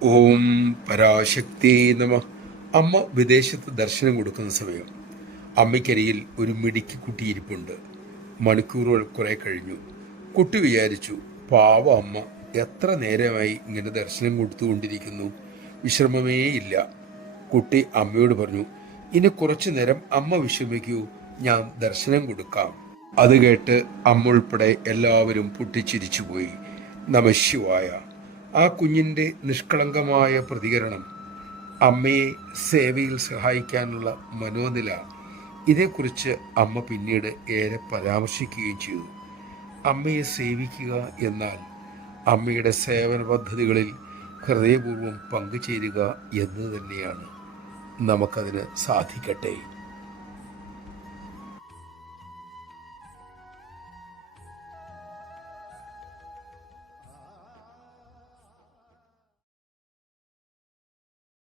ഓം പരാശക്തി നമ. അമ്മ വിദേശത്ത് ദർശനം കൊടുക്കുന്ന സമയം അമ്മയ്ക്കരിയിൽ ഒരു മിടുക്കി കുട്ടി ഇരിപ്പുണ്ട്. മണിക്കൂറുകൾ കുറെ കഴിഞ്ഞു. കുട്ടി വിചാരിച്ചു, പാവ അമ്മ എത്ര നേരമായി ഇങ്ങനെ ദർശനം കൊടുത്തുകൊണ്ടിരിക്കുന്നു, വിശ്രമമേയില്ല. കുട്ടി അമ്മയോട് പറഞ്ഞു, ഇനി കുറച്ചു നേരം അമ്മ വിശ്രമിക്കൂ, ഞാൻ ദർശനം കൊടുക്കാം. അത് കേട്ട് അമ്മ ഉൾപ്പെടെ എല്ലാവരും പൊട്ടിച്ചിരിച്ചുപോയി. നമഃശിവായ. ആ കുഞ്ഞിൻ്റെ നിഷ്കളങ്കമായ പ്രതികരണം, അമ്മയെ സേവയിൽ സഹായിക്കാനുള്ള മനോനില, ഇതേക്കുറിച്ച് അമ്മ പിന്നീട് ഏറെ പരാമർശിക്കുകയും ചെയ്തു. അമ്മയെ സേവിക്കുക എന്നാൽ അമ്മയുടെ സേവന പദ്ധതികളിൽ ഹൃദയപൂർവ്വം പങ്കുചേരുക എന്ന് തന്നെയാണ്. നമുക്കതിന് സാധിക്കട്ടെ.